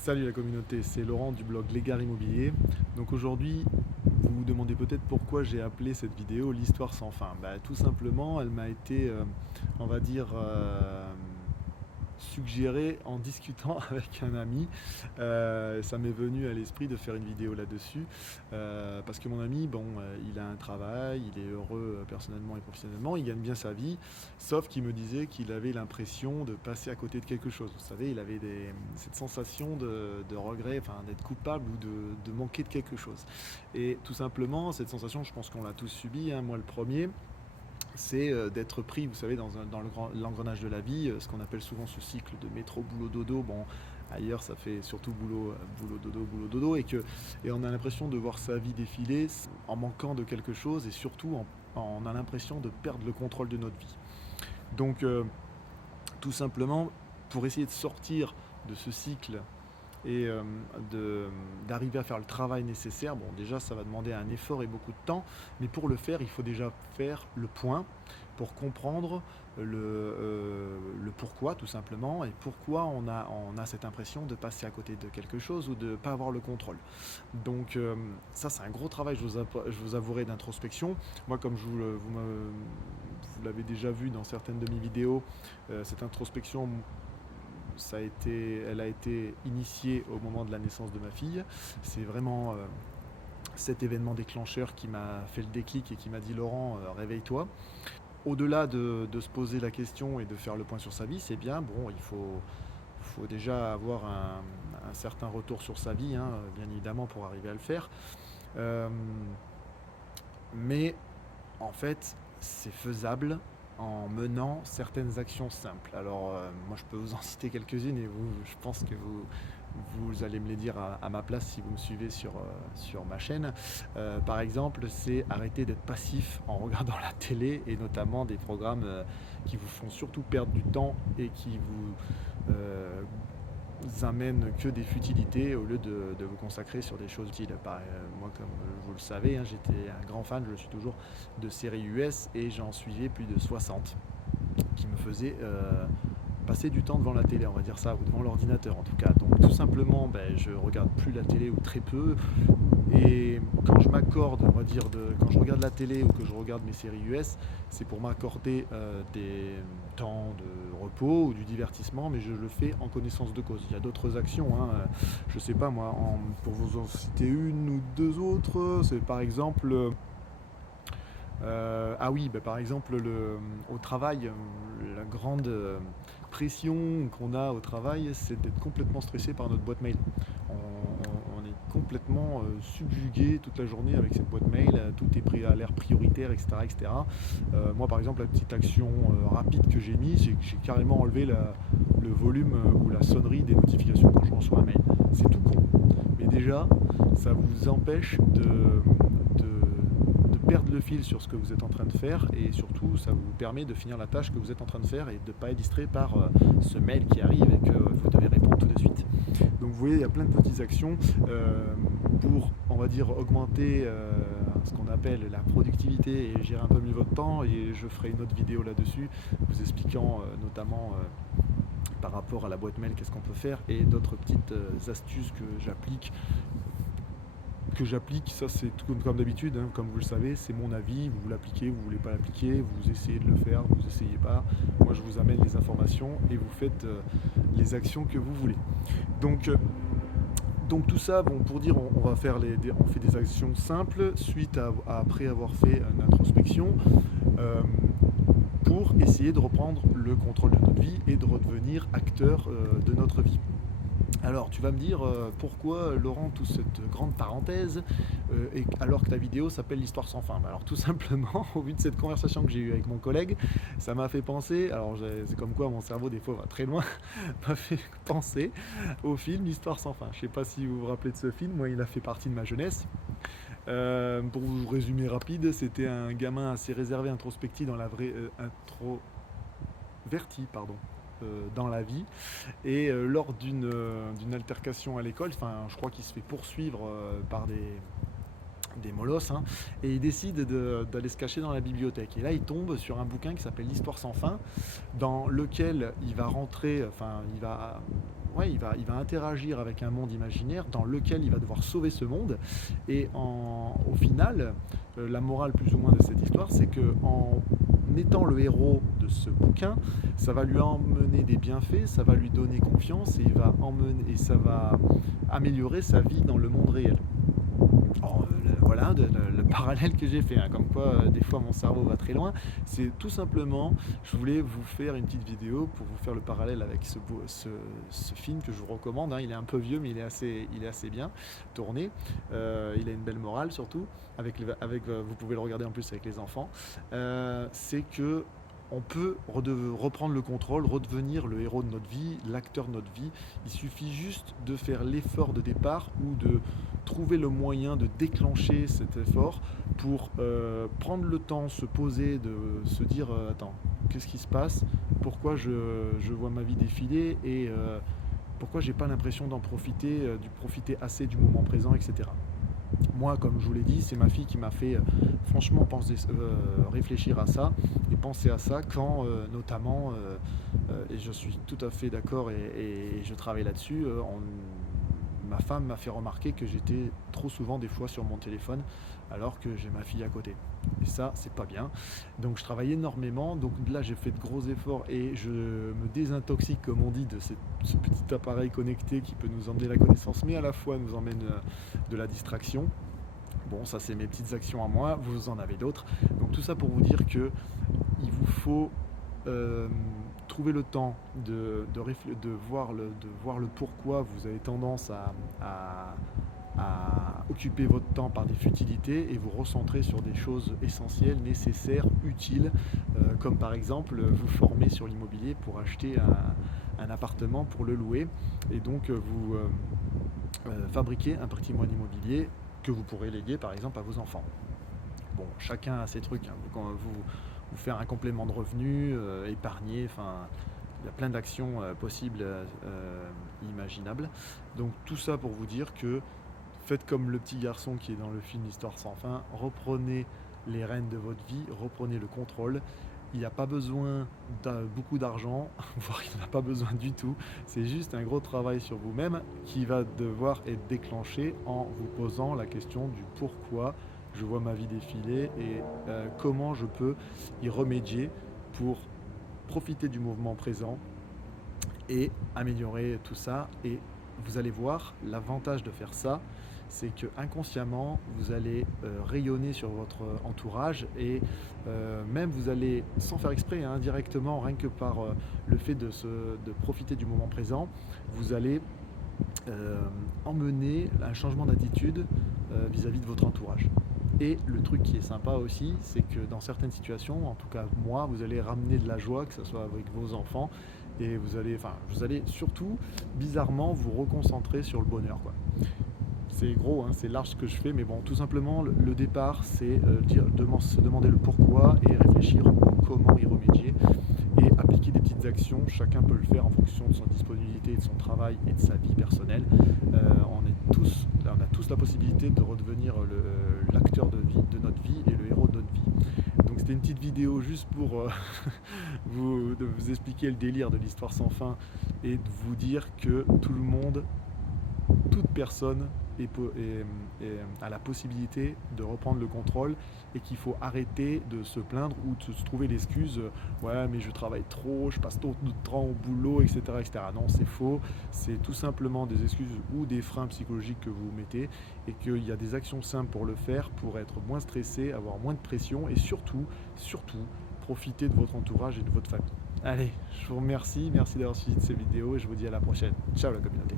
Salut la communauté, c'est Laurent du blog Légal Immobilier. Donc aujourd'hui, vous vous demandez peut-être pourquoi j'ai appelé cette vidéo l'histoire sans fin. Tout simplement, elle m'a été, on va dire, suggérée en discutant avec un ami. Ça m'est venu à l'esprit de faire une vidéo là-dessus parce que mon ami, il a un travail, il est heureux personnellement et professionnellement, il gagne bien sa vie, sauf qu'il me disait qu'il avait l'impression de passer à côté de quelque chose. Vous savez, il avait cette sensation de regret, enfin, d'être coupable ou de manquer de quelque chose. Et tout simplement, cette sensation, je pense qu'on l'a tous subie, hein, moi le premier, c'est d'être pris, vous savez, dans l'engrenage de la vie, ce qu'on appelle souvent ce cycle de métro, boulot, dodo. Bon, ailleurs, ça fait surtout boulot, dodo, et on a l'impression de voir sa vie défiler en manquant de quelque chose, et surtout, on a l'impression de perdre le contrôle de notre vie. Donc, tout simplement, pour essayer de sortir de ce cycle et d'arriver à faire le travail nécessaire, bon déjà ça va demander un effort et beaucoup de temps, mais pour le faire il faut déjà faire le point pour comprendre le pourquoi tout simplement, et pourquoi on a cette impression de passer à côté de quelque chose ou de ne pas avoir le contrôle. Donc ça c'est un gros travail, je vous avouerai, d'introspection. Moi, comme vous l'avez déjà vu dans certaines de mes vidéos, cette introspection, elle a été initiée au moment de la naissance de ma fille. C'est vraiment cet événement déclencheur qui m'a fait le déclic et qui m'a dit: Laurent, réveille-toi. Au-delà de se poser la question et de faire le point sur sa vie, c'est bien, bon, il faut déjà avoir un certain retour sur sa vie, hein, bien évidemment, pour arriver à le faire. Mais en fait, c'est faisable en menant certaines actions simples. Alors, moi, je peux vous en citer quelques-unes, et je pense que vous allez me les dire à ma place si vous me suivez sur ma chaîne. Par exemple, c'est arrêter d'être passif en regardant la télé, et notamment des programmes qui vous font surtout perdre du temps et qui vous amènent que des futilités, au lieu de vous consacrer sur des choses utiles. Moi, comme vous le savez, hein, j'étais un grand fan, je le suis toujours, de séries US, et j'en suivais plus de 60 qui me faisaient passer du temps devant la télé, on va dire ça, ou devant l'ordinateur en tout cas. Donc tout simplement, je regarde plus la télé, ou très peu, et quand je m'accorde, on va dire, quand je regarde la télé ou que je regarde mes séries US, c'est pour m'accorder des temps de repos ou du divertissement, mais je le fais en connaissance de cause. Il y a d'autres actions, hein, je sais pas moi, pour vous en citer une ou deux autres, c'est par exemple... par exemple, au travail, la grande pression qu'on a au travail, c'est d'être complètement stressé par notre boîte mail. On est complètement subjugué toute la journée avec cette boîte mail, tout est pris à l'air prioritaire, etc. etc. Moi, par exemple, la petite action rapide que j'ai mise, c'est que j'ai carrément enlevé le volume ou la sonnerie des notifications quand je reçois un mail. C'est tout con. Mais déjà, ça vous empêche de perdre le fil sur ce que vous êtes en train de faire, et surtout ça vous permet de finir la tâche que vous êtes en train de faire et de ne pas être distrait par ce mail qui arrive et que vous devez répondre tout de suite. Donc vous voyez, il y a plein de petites actions pour, on va dire, augmenter ce qu'on appelle la productivité et gérer un peu mieux votre temps, et je ferai une autre vidéo là-dessus vous expliquant notamment par rapport à la boîte mail qu'est-ce qu'on peut faire, et d'autres petites astuces que j'applique. Ça c'est tout comme d'habitude, hein, comme vous le savez, c'est mon avis, vous l'appliquez, vous voulez pas l'appliquer, vous essayez de le faire, vous essayez pas, moi je vous amène les informations et vous faites les actions que vous voulez. Donc tout ça, bon, pour dire, on fait des actions simples suite après avoir fait une introspection, pour essayer de reprendre le contrôle de notre vie et de redevenir acteur de notre vie. Alors tu vas me dire, pourquoi Laurent, toute cette grande parenthèse, alors que ta vidéo s'appelle l'histoire sans fin? Alors tout simplement, au vu de cette conversation que j'ai eue avec mon collègue, ça m'a fait penser, alors c'est comme quoi mon cerveau des fois va très loin, m'a fait penser au film l'histoire sans fin. Je ne sais pas si vous vous rappelez de ce film, moi il a fait partie de ma jeunesse. Pour vous résumer rapide, c'était un gamin assez réservé, introspectif dans la vraie... introverti, pardon, dans la vie, et lors d'une altercation à l'école, je crois qu'il se fait poursuivre par des molosses, hein, et il décide d'aller se cacher dans la bibliothèque, et là il tombe sur un bouquin qui s'appelle l'histoire sans fin, dans lequel il va rentrer, il va il va interagir avec un monde imaginaire dans lequel il va devoir sauver ce monde. Et au final, la morale plus ou moins de cette histoire, c'est que en étant le héros de ce bouquin, ça va lui emmener des bienfaits, ça va lui donner confiance et ça va améliorer sa vie dans le monde réel. Voilà le parallèle que j'ai fait, hein, comme quoi des fois mon cerveau va très loin. C'est tout simplement, je voulais vous faire une petite vidéo pour vous faire le parallèle avec ce film que je vous recommande, hein. Il est un peu vieux mais il est assez bien tourné, il a une belle morale surtout, vous pouvez le regarder en plus avec les enfants. C'est que on peut reprendre le contrôle, redevenir le héros de notre vie, l'acteur de notre vie. Il suffit juste de faire l'effort de départ ou de trouver le moyen de déclencher cet effort pour prendre le temps, se poser, de se dire attends, qu'est-ce qui se passe? Pourquoi je vois ma vie défiler et pourquoi j'ai pas l'impression d'en profiter, profiter assez du moment présent, etc. Moi, comme je vous l'ai dit, c'est ma fille qui m'a fait franchement réfléchir à ça et penser à ça quand notamment, et je suis tout à fait d'accord et je travaille là-dessus, ma femme m'a fait remarquer que j'étais trop souvent des fois sur mon téléphone alors que j'ai ma fille à côté. Et ça, c'est pas bien. Donc je travaille énormément. Donc là, j'ai fait de gros efforts et je me désintoxique, comme on dit, de ce petit appareil connecté qui peut nous emmener la connaissance, mais à la fois nous emmène de la distraction. Bon, ça c'est mes petites actions à moi, vous en avez d'autres. Donc tout ça pour vous dire que il vous faut trouver le temps de voir le pourquoi vous avez tendance à occuper votre temps par des futilités et vous recentrer sur des choses essentielles, nécessaires, utiles, comme par exemple vous former sur l'immobilier pour acheter un appartement pour le louer et donc vous fabriquer un patrimoine immobilier que vous pourrez léguer par exemple à vos enfants. Bon, chacun a ses trucs, hein. Vous faire un complément de revenu, épargner, enfin il y a plein d'actions possibles, imaginables. Donc tout ça pour vous dire que faites comme le petit garçon qui est dans le film L'Histoire sans fin, reprenez les rênes de votre vie, reprenez le contrôle. Il n'y a pas besoin de beaucoup d'argent, voire il n'y en a pas besoin du tout. C'est juste un gros travail sur vous-même qui va devoir être déclenché en vous posant la question du pourquoi je vois ma vie défiler et comment je peux y remédier pour profiter du mouvement présent et améliorer tout ça. Et vous allez voir, l'avantage de faire ça, c'est que inconsciemment vous allez rayonner sur votre entourage et même vous allez, sans faire exprès, hein, indirectement, rien que par le fait de profiter du moment présent, vous allez emmener un changement d'attitude vis-à-vis de votre entourage. Et le truc qui est sympa aussi, c'est que dans certaines situations, en tout cas moi, vous allez ramener de la joie, que ce soit avec vos enfants, et vous allez surtout, bizarrement, vous reconcentrer sur le bonheur, quoi. C'est gros, hein, c'est large ce que je fais, mais bon, tout simplement, le départ, c'est se demander le pourquoi et réfléchir au comment y remédier et appliquer des petites actions. Chacun peut le faire en fonction de son disponibilité, de son travail et de sa vie personnelle. On a tous la possibilité de redevenir l'acteur de notre vie et le héros de notre vie. Donc c'était une petite vidéo juste pour vous expliquer le délire de l'Histoire sans fin et de vous dire que tout le monde, toute personne a la possibilité de reprendre le contrôle et qu'il faut arrêter de se plaindre ou de se trouver l'excuse ouais mais je travaille trop, je passe trop de temps au boulot, etc., etc. Non, c'est faux, c'est tout simplement des excuses ou des freins psychologiques que vous mettez et qu'il y a des actions simples pour le faire, pour être moins stressé, avoir moins de pression et surtout profiter de votre entourage et de votre famille. Allez, je vous remercie, merci d'avoir suivi cette vidéo et je vous dis à la prochaine. Ciao la communauté.